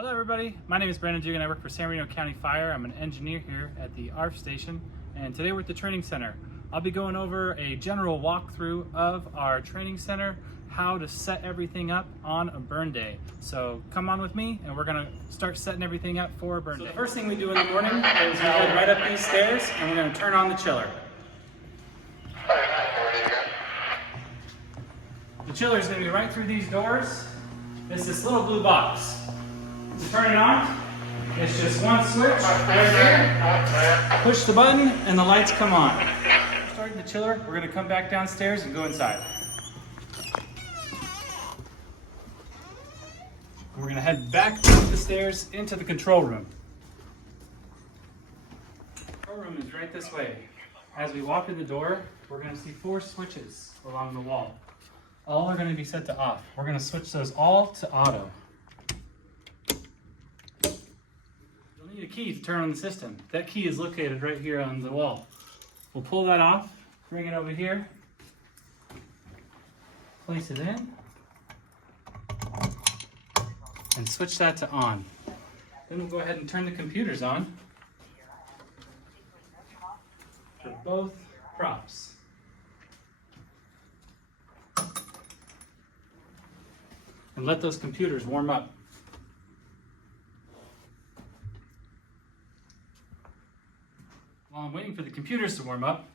Hello everybody, my name is Brandon Dugan. I work for San Bernardino County Fire. I'm an engineer here at the ARF station, and today we're at the training center. I'll be going over a general walkthrough of our training center, how to set everything up on a burn day. So come on with me and we're gonna start setting everything up for a burn day. The first thing we do in the morning is we head right up these stairs and we're gonna turn on the chiller. The chiller is gonna be right through these doors. It's this little blue box. To turn it on, it's just one switch right here. Push the button and the lights come on. Starting the chiller, we're going to come back downstairs and go inside. We're going to head back up the stairs into the control room. The control room is right this way. As we walk in the door, we're going to see 4 switches along the wall. All are going to be set to off. We're going to switch those all to auto. Need a key to turn on the system. That key is located right here on the wall. We'll pull that off, bring it over here, place it in, and switch that to on. Then we'll go ahead and turn the computers on for both props. And let those computers warm up. While I'm waiting for the computers to warm up,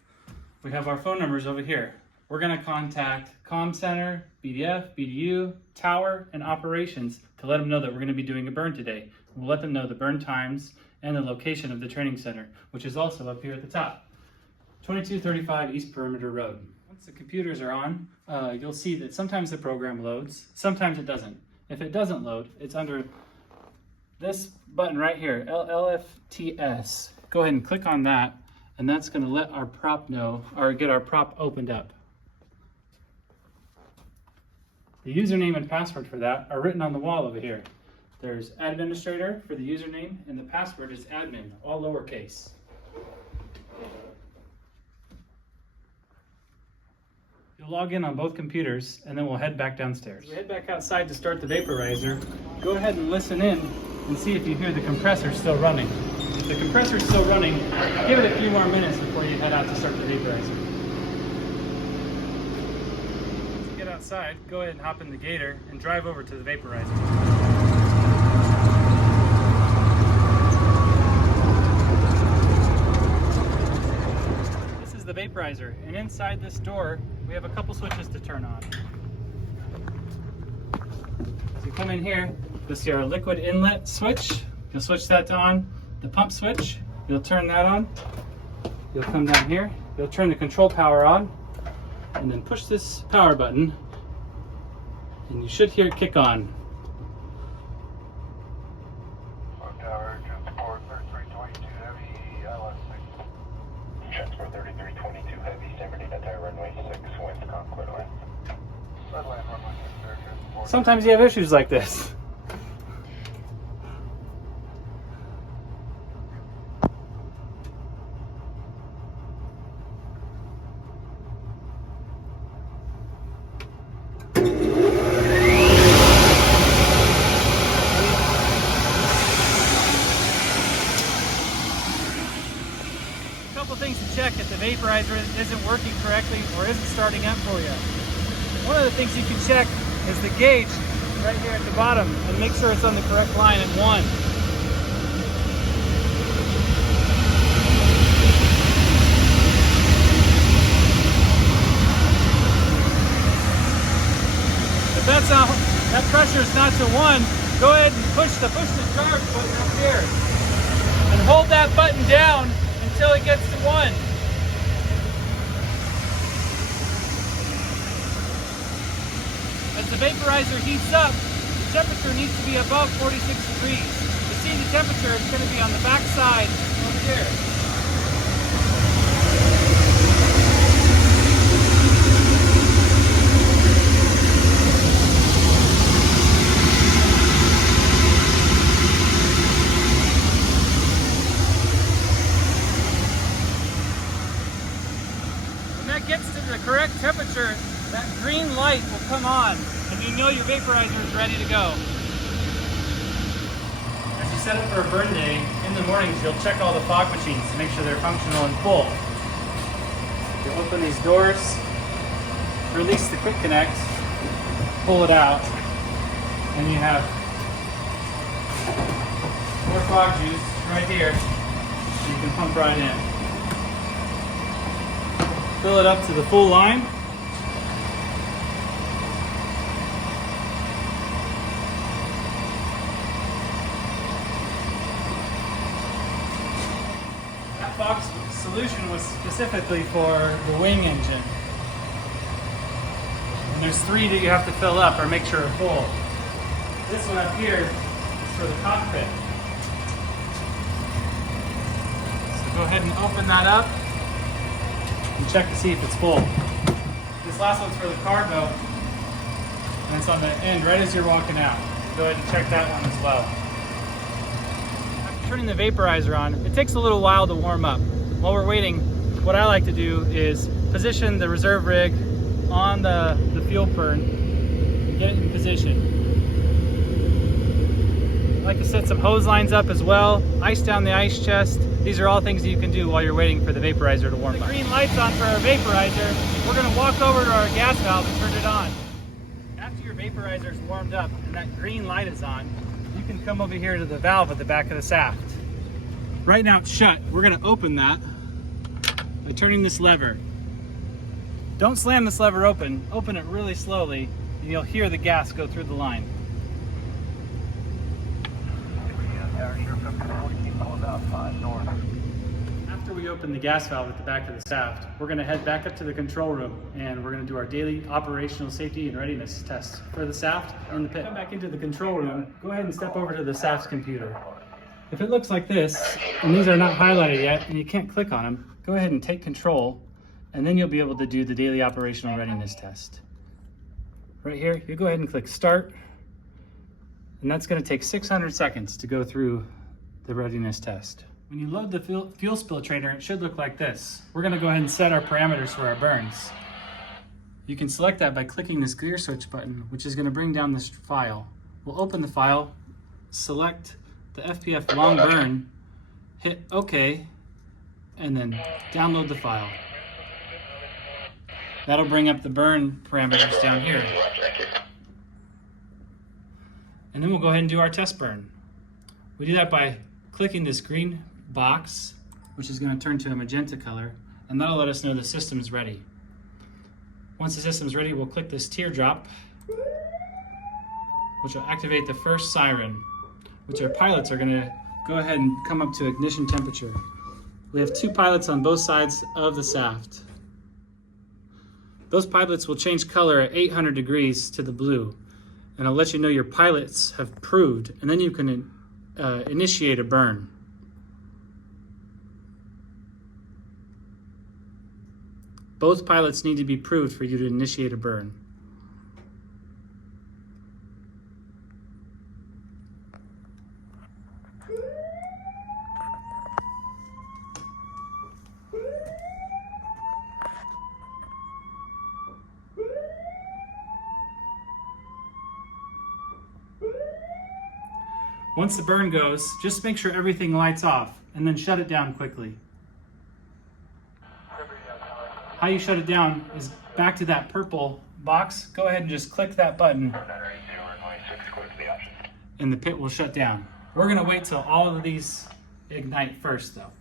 we have our phone numbers over here. We're going to contact Comm Center, BDF, BDU, Tower, and Operations to let them know that we're going to be doing a burn today. We'll let them know the burn times and the location of the training center, which is also up here at the top. 2235 East Perimeter Road. Once the computers are on, you'll see that sometimes the program loads, sometimes it doesn't. If it doesn't load, it's under this button right here, LFTS. Go ahead and click on that, and that's going to let our prop know, or get our prop opened up. The username and password for that are written on the wall over here. There's administrator for the username, and the password is admin, all lowercase. You'll log in on both computers, and then we'll head back downstairs. As we head back outside to start the vaporizer, go ahead and listen in and see if you hear the compressor still running. If the compressor is still running, give it a few more minutes before you head out to start the vaporizer. Once you get outside, go ahead and hop in the gator and drive over to the vaporizer. This is the vaporizer, and inside this door, we have a couple switches to turn on. As you come in here, you'll see our liquid inlet switch. You'll switch that to on. The pump switch, you'll turn that on. You'll come down here, you'll turn the control power on, and then push this power button, and you should hear it kick on. Tower, transport 3322 heavy, LS6. Transport 3322 heavy, San Bernardino Tower, runway 6, winds Concord land. Runway 6, transport. Sometimes you have issues like this. Things to check if the vaporizer isn't working correctly or isn't starting up for you. One of the things you can check is the gauge right here at the bottom and make sure it's on the correct line at 1. If that pressure is not to 1, go ahead and push the charge button up here and hold that button down until it gets to 1. As the vaporizer heats up, the temperature needs to be above 46 degrees. To see the temperature, it's going to be on the back side over here. Gets to the correct temperature, that green light will come on and you know your vaporizer is ready to go. set up for a burn day, in the mornings you'll check all the fog machines to make sure they're functional and full. You'll open these doors, release the quick connect, pull it out, and you have more fog juice right here, and you can pump right in. Fill it up to the full line. That fog solution was specifically for the wing engine. And there's 3 that you have to fill up or make sure are full. This one up here is for the cockpit. So go ahead and open that up and check to see if it's full. This last one's for the cargo, and it's on the end right as you're walking out. Go ahead and check that one as well. After turning the vaporizer on, it takes a little while to warm up. While we're waiting, what I like to do is position the reserve rig on the fuel burn and get it in position. I like to set some hose lines up as well, ice down the ice chest. These are all things that you can do while you're waiting for the vaporizer to warm up. The green light's on for our vaporizer. We're going to walk over to our gas valve and turn it on. After your vaporizer's warmed up and that green light is on, you can come over here to the valve at the back of the shaft. Right now it's shut. We're going to open that by turning this lever. Don't slam this lever open. Open it really slowly and you'll hear the gas go through the line. After we open the gas valve at the back of the shaft, we're going to head back up to the control room and we're going to do our daily operational safety and readiness tests for the shaft and the pit. Come back into the control room, go ahead and step over to the shaft's computer. If it looks like this, and these are not highlighted yet and you can't click on them, go ahead and take control and then you'll be able to do the daily operational readiness test. Right here, you go ahead and click start, and that's going to take 600 seconds to go through the readiness test. When you load the fuel spill trainer, it should look like this. We're going to go ahead and set our parameters for our burns. You can select that by clicking this gear switch button, which is going to bring down this file. We'll open the file, select the FPF long burn, hit OK, and then download the file. That'll bring up the burn parameters down here. And then we'll go ahead and do our test burn. We do that by clicking this green box, which is going to turn to a magenta color, and that'll let us know the system is ready. Once the system's ready, we'll click this teardrop, which will activate the first siren, which our pilots are going to go ahead and come up to ignition temperature. We have 2 pilots on both sides of the shaft. Those pilots will change color at 800 degrees to the blue, and it'll let you know your pilots have proved, and then you can initiate a burn. Both pilots need to be proved for you to initiate a burn. Once the burn goes, just make sure everything lights off and then shut it down quickly. How you shut it down is back to that purple box. Go ahead and just click that button and the pit will shut down. We're going to wait till all of these ignite first though.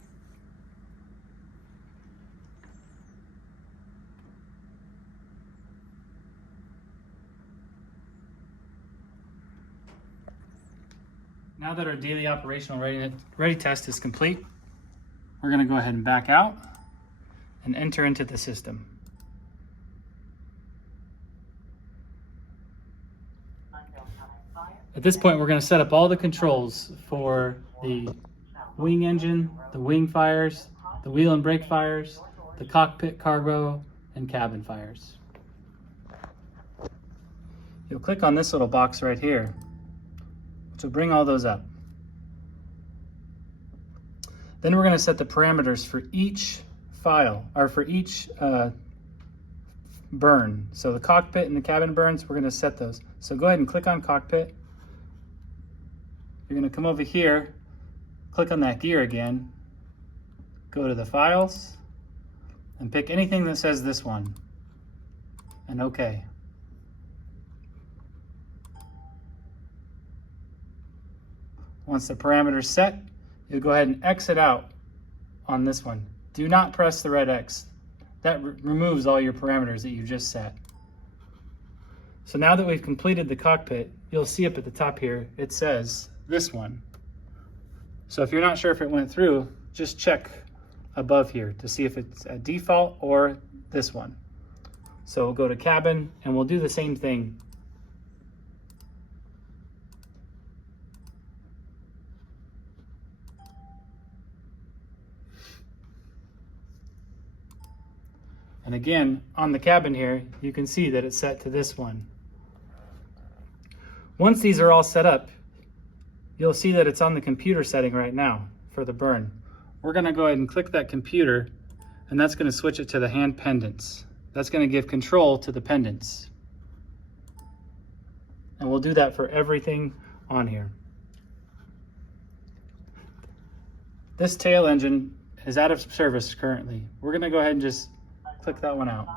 Now that our daily operational ready test is complete, we're going to go ahead and back out and enter into the system. At this point, we're going to set up all the controls for the wing engine, the wing fires, the wheel and brake fires, the cockpit, cargo, and cabin fires. You'll click on this little box right here, which will bring all those up. Then we're going to set the parameters for each file, or for each burn. So the cockpit and the cabin burns, we're going to set those. So go ahead and click on cockpit. you're going to come over here, click on that gear again, go to the files, and pick anything that says this one, and OK. Once the parameter's set, you'll go ahead and exit out on this one. Do not press the red X. That removes all your parameters that you just set. So now that we've completed the cockpit, you'll see up at the top here, it says this one. So if you're not sure if it went through, just check above here to see if it's a default or this one. So we'll go to cabin and we'll do the same thing. And again, on the cabin here, you can see that it's set to this one. Once these are all set up, you'll see that it's on the computer setting right now for the burn. We're going to go ahead and click that computer, and that's going to switch it to the hand pendants. That's going to give control to the pendants. And we'll do that for everything on here. This tail engine is out of service currently. We're going to go ahead and just click that one out.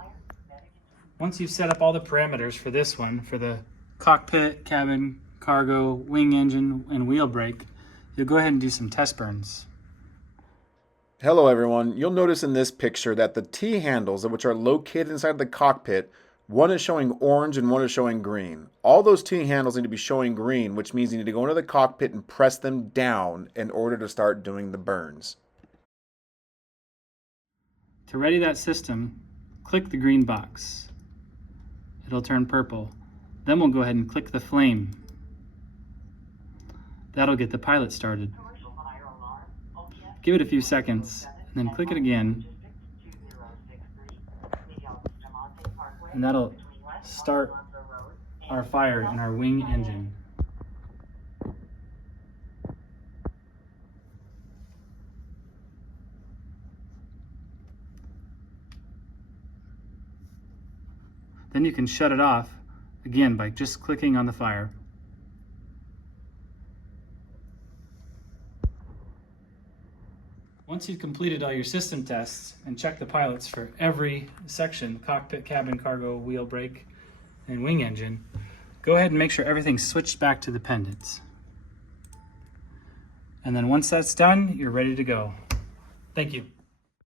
Once you've set up all the parameters for this one, for the cockpit, cabin, cargo, wing engine, and wheel brake, you'll go ahead and do some test burns. Hello everyone, you'll notice in this picture that the T-handles, which are located inside the cockpit, one is showing orange and one is showing green. All those T-handles need to be showing green, which means you need to go into the cockpit and press them down in order to start doing the burns. To ready that system, click the green box. It'll turn purple. Then we'll go ahead and click the flame. That'll get the pilot started. Give it a few seconds, and then click it again. And that'll start our fire in our wing engine. Then you can shut it off, again, by just clicking on the fire. Once you've completed all your system tests and checked the pilots for every section, cockpit, cabin, cargo, wheel brake, and wing engine, go ahead and make sure everything's switched back to the pendants. And then once that's done, you're ready to go. Thank you.